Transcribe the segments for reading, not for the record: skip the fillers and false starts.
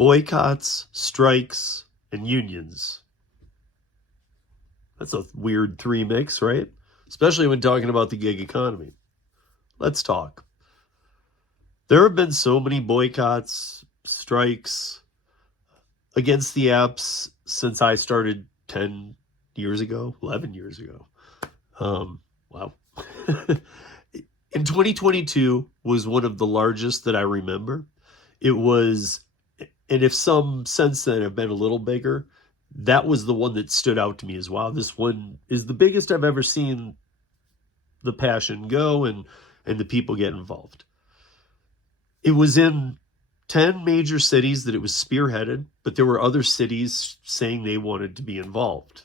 Boycotts, strikes, and unions. That's a weird three mix, right? Especially when talking about the gig economy. Let's talk. There have been so many boycotts, strikes against the apps since I started 10 years ago, 11 years ago. Wow. In 2022 was one of the largest that I remember. It was, and if some since then have been a little bigger, that was the one that stood out to me as, wow, this one is the biggest I've ever seen the passion go and the people get involved. It was in 10 major cities that it was spearheaded, but there were other cities saying they wanted to be involved.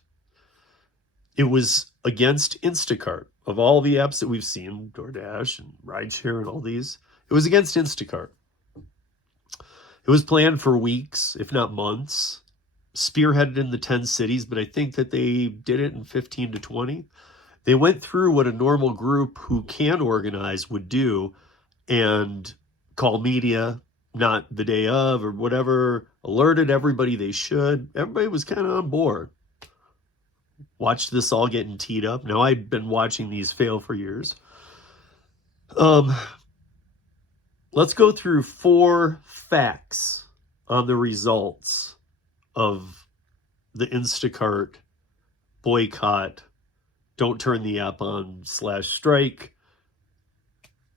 It was against Instacart. Of all the apps that we've seen, DoorDash and Rideshare and all these, it was against Instacart. It was planned for weeks, if not months, spearheaded in the 10 cities, but I think that they did it in 15 to 20. They went through what a normal group who can organize would do and call media, not the day of or whatever, alerted everybody they should. Everybody was kind of on board. Watched this all getting teed up. Now, I'd been watching these fail for years. Let's go through 4 facts on the results of the Instacart boycott, don't turn the app on /strike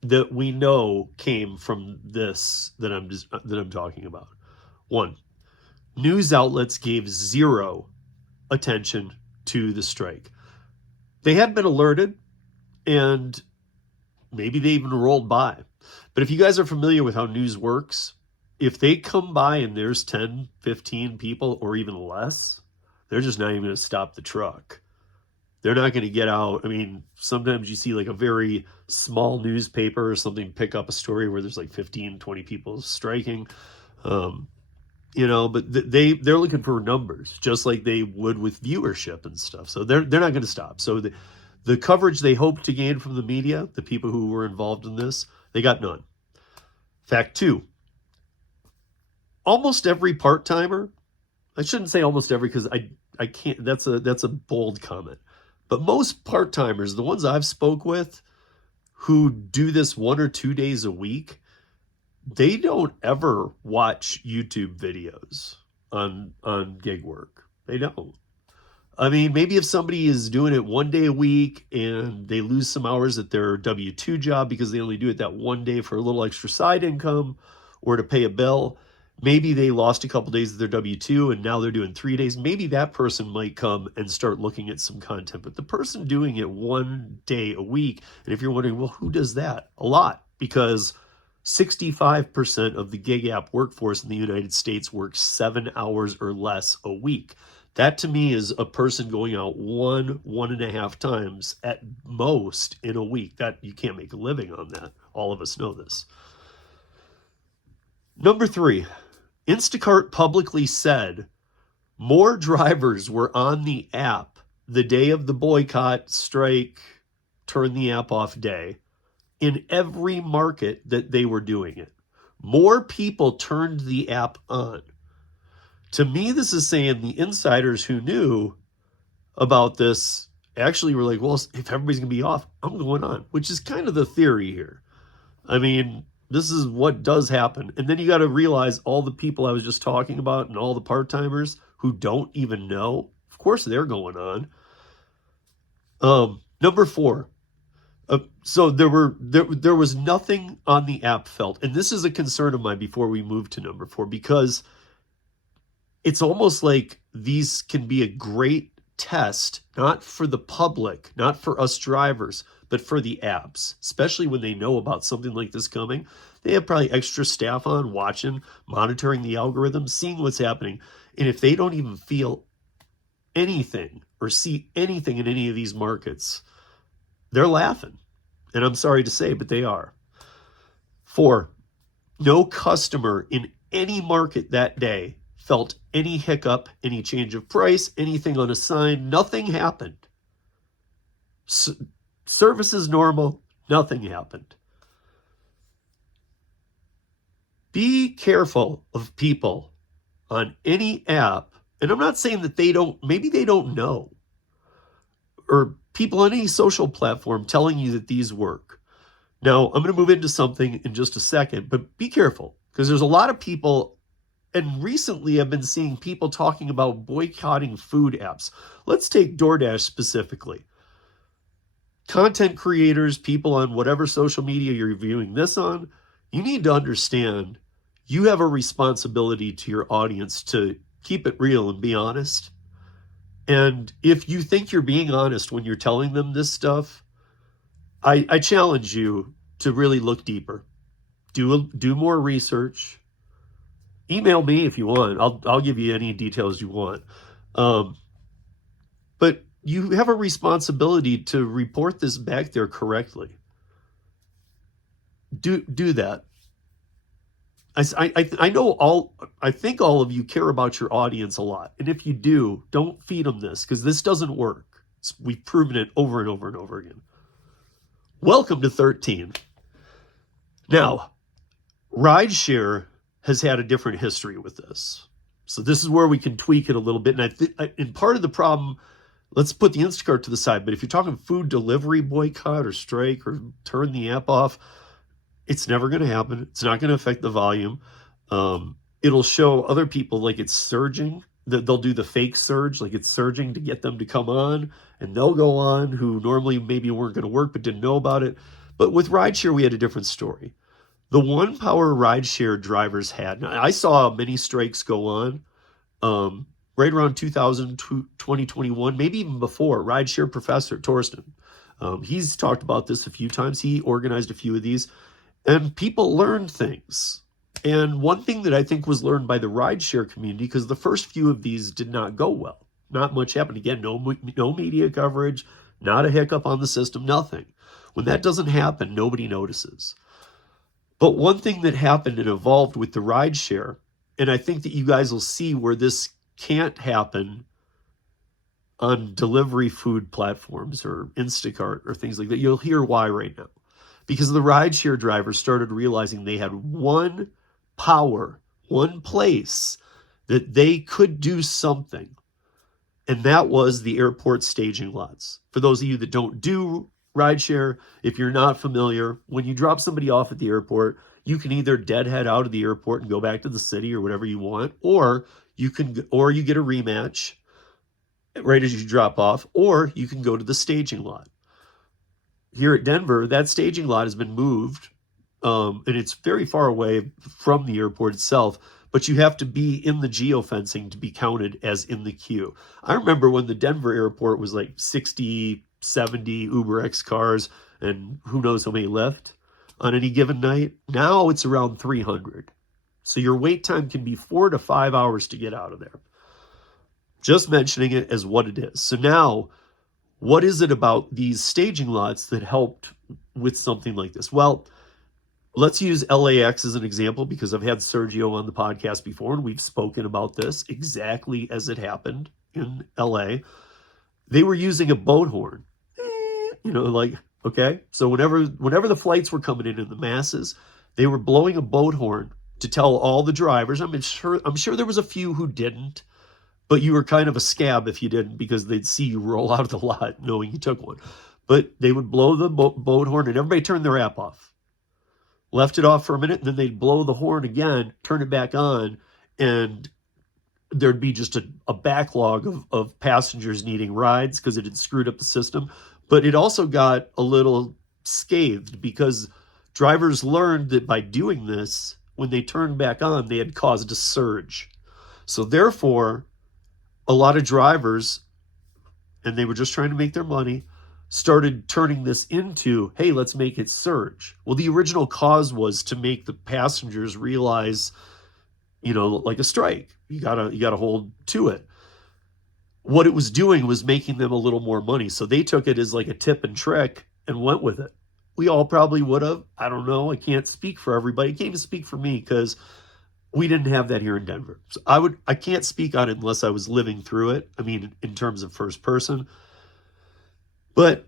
that we know came from this that I'm talking about. 1, news outlets gave zero attention to the strike. They had been alerted and maybe they even rolled by. But if you guys are familiar with how news works, if they come by and there's 10, 15 people or even less, they're just not even going to stop the truck. They're not going to get out. I mean, sometimes you see like a very small newspaper or something pick up a story where there's like 15, 20 people striking. But they're looking for numbers, just like they would with viewership and stuff. So they're not going to stop. So the coverage they hoped to gain from the media, the people who were involved in this, they got none. Fact 2, almost every part-timer, I shouldn't say almost every because I can't, that's a bold comment. But most part-timers, the ones I've spoke with who do this 1 or 2 days a week, they don't ever watch YouTube videos on gig work. They don't. I mean, maybe if somebody is doing it 1 day a week and they lose some hours at their W-2 job because they only do it that 1 day for a little extra side income or to pay a bill, maybe they lost a couple days of their W-2 and now they're doing 3 days. Maybe that person might come and start looking at some content. But the person doing it 1 day a week, and if you're wondering, well, who does that? A lot, because 65% of the gig app workforce in the United States works 7 hours or less a week. That to me is a person going out 1.5 times at most in a week. That you can't make a living on that. All of us know this. Number 3, Instacart publicly said more drivers were on the app the day of the boycott, strike, turn the app off day in every market that they were doing it. More people turned the app on. To me, this is saying the insiders who knew about this actually were like, well, if everybody's going to be off, I'm going on, which is kind of the theory here. I mean, this is what does happen. And then you got to realize all the people I was just talking about and all the part-timers who don't even know, of course they're going on. Number 4. So there was nothing on the app felt. And this is a concern of mine before we move to number 4, because it's almost like these can be a great test, not for the public, not for us drivers, but for the apps, especially when they know about something like this coming. They have probably extra staff on watching, monitoring the algorithm, seeing what's happening. And if they don't even feel anything or see anything in any of these markets, they're laughing. And I'm sorry to say, but they are. 4, no customer in any market that day felt any hiccup, any change of price, anything on a sign. Nothing happened. Service is normal. Nothing happened. Be careful of people on any app, and I'm not saying that maybe they don't know, or people on any social platform telling you that these work. Now, I'm going to move into something in just a second, but be careful, because there's a lot of people, and recently I've been seeing people talking about boycotting food apps. Let's take DoorDash specifically. Content creators, people on whatever social media you're viewing this on, you need to understand you have a responsibility to your audience to keep it real and be honest. And if you think you're being honest when you're telling them this stuff, I challenge you to really look deeper. Do more research. Email me if you want. I'll give you any details you want. But you have a responsibility to report this back there correctly. Do that. I know I think all of you care about your audience a lot. And if you do, don't feed them this, because this doesn't work. We've proven it over and over and over again. Welcome to 13. Now, rideshare has had a different history with this. So this is where we can tweak it a little bit. And part of the problem, let's put the Instacart to the side, but if you're talking food delivery boycott or strike or turn the app off, it's never going to happen. It's not going to affect the volume. It'll show other people like it's surging. They'll do the fake surge, like it's surging to get them to come on, and they'll go on who normally maybe weren't going to work but didn't know about it. But with rideshare, we had a different story. The one power rideshare drivers had, now, I saw many strikes go on right around 2021, maybe even before. Rideshare professor Torsten, he's talked about this a few times. He organized a few of these, and people learned things. And one thing that I think was learned by the rideshare community, because the first few of these did not go well. Not much happened. Again, no media coverage, not a hiccup on the system, nothing. When that doesn't happen, nobody notices. But one thing that happened and evolved with the rideshare, and I think that you guys will see where this can't happen on delivery food platforms or Instacart or things like that. You'll hear why right now. Because the rideshare drivers started realizing they had one power, one place that they could do something. And that was the airport staging lots. For those of you that don't do rideshare, if you're not familiar, when you drop somebody off at the airport, you can either deadhead out of the airport and go back to the city or whatever you want, or you get a rematch right as you drop off, or you can go to the staging lot. Here at Denver, that staging lot has been moved, and it's very far away from the airport itself, but you have to be in the geofencing to be counted as in the queue. I remember when the Denver airport was like 60, 70 UberX cars and who knows how many Lyft on any given night. Now it's around 300. So your wait time can be 4 to 5 hours to get out of there. Just mentioning it as what it is. So now, what is it about these staging lots that helped with something like this? Well, let's use LAX as an example, because I've had Sergio on the podcast before and we've spoken about this exactly as it happened in LA. They were using a boat horn, okay. So whenever the flights were coming in the masses, they were blowing a boat horn to tell all the drivers. I'm sure there was a few who didn't, but you were kind of a scab if you didn't, because they'd see you roll out of the lot knowing you took one. But they would blow the boat horn and everybody turned their app off. Left it off for a minute, and then they'd blow the horn again, turn it back on, and there'd be just a backlog of passengers needing rides because it had screwed up the system. But it also got a little scathed because drivers learned that by doing this, when they turned back on, they had caused a surge. So therefore, a lot of drivers, and they were just trying to make their money, started turning this into, hey, let's make it surge. Well, the original cause was to make the passengers realize, like a strike. You gotta hold to it. What it was doing was making them a little more money. So they took it as like a tip and trick and went with it. We all probably would have. I don't know. I can't speak for everybody. I can't even speak for me because we didn't have that here in Denver. So I can't speak on it unless I was living through it. I mean, in terms of first person. But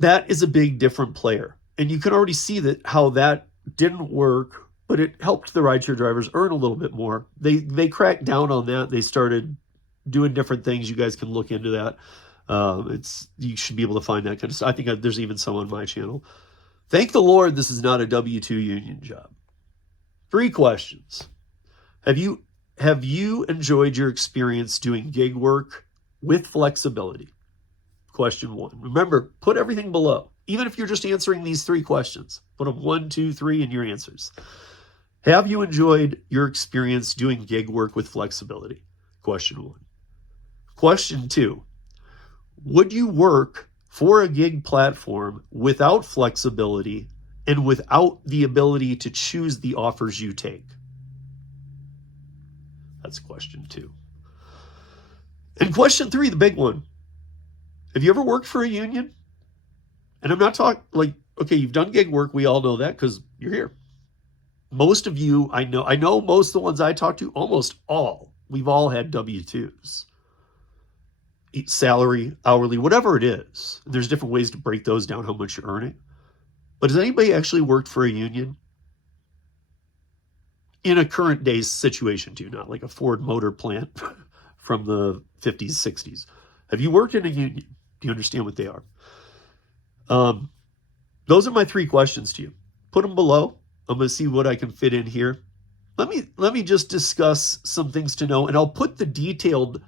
that is a big different player. And you can already see that how that didn't work but it helped the rideshare drivers earn a little bit more. They cracked down on that. They started doing different things. You guys can look into that. You should be able to find that kind of stuff. I think there's even some on my channel. Thank the Lord this is not a W-2 union job. 3 questions. Have you enjoyed your experience doing gig work with flexibility? Question 1. Remember, put everything below. Even if you're just answering these 3 questions, put them 1, 2, 3 in your answers. Have you enjoyed your experience doing gig work with flexibility? Question 1. Question 2. Would you work for a gig platform without flexibility and without the ability to choose the offers you take? That's question 2. And question 3, the big one. Have you ever worked for a union? And I'm not talking like, okay, you've done gig work. We all know that because you're here. Most of you, I know most of the ones I talk to, almost all, we've all had W-2s. Salary, hourly, whatever it is. There's different ways to break those down, how much you're earning. But has anybody actually worked for a union? In a current day situation too, not like a Ford Motor plant from the 50s, 60s. Have you worked in a union? Do you understand what they are? Those are my 3 questions to you. Put them below. I'm going to see what I can fit in here. Let me just discuss some things to know, and I'll put the detailed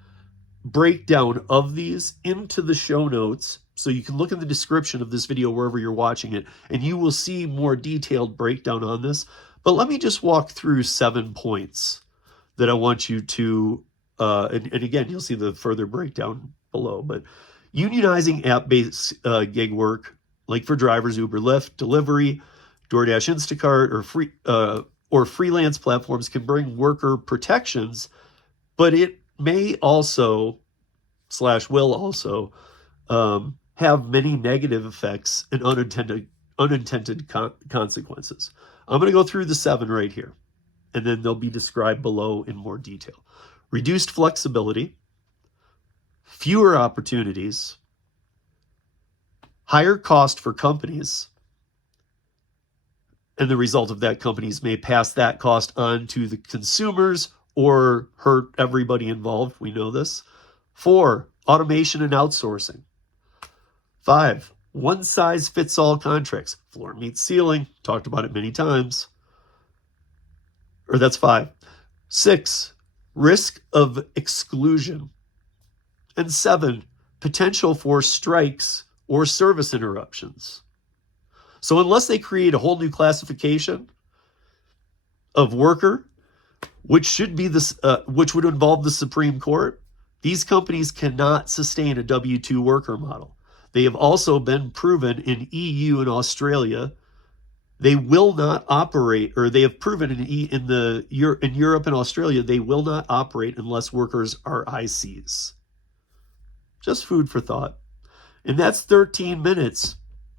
breakdown of these into the show notes so you can look in the description of this video wherever you're watching it, and you will see more detailed breakdown on this. But let me just walk through 7 points that I want you to, and again, you'll see the further breakdown below, but unionizing app-based gig work, like for drivers, Uber, Lyft, delivery, DoorDash, Instacart, or freelance platforms can bring worker protections, but it may also, will also, have many negative effects and unintended consequences. I'm going to go through the 7 right here, and then they'll be described below in more detail. Reduced flexibility, fewer opportunities, higher cost for companies, and the result of that, companies may pass that cost on to the consumers or hurt everybody involved. We know this. 4, automation and outsourcing. 5, one-size-fits-all contracts. Floor meets ceiling. Talked about it many times. Or that's 5. 6, risk of exclusion. And 7, potential for strikes or service interruptions. So unless they create a whole new classification of worker, which should be this, which would involve the Supreme Court, these companies cannot sustain a W-2 worker model. They have also been proven in EU and Australia. They will not operate, or they have proven in Europe and Australia, they will not operate unless workers are ICs. Just food for thought. And that's 13 minutes.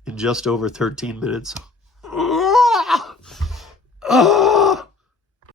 In just over 13 minutes.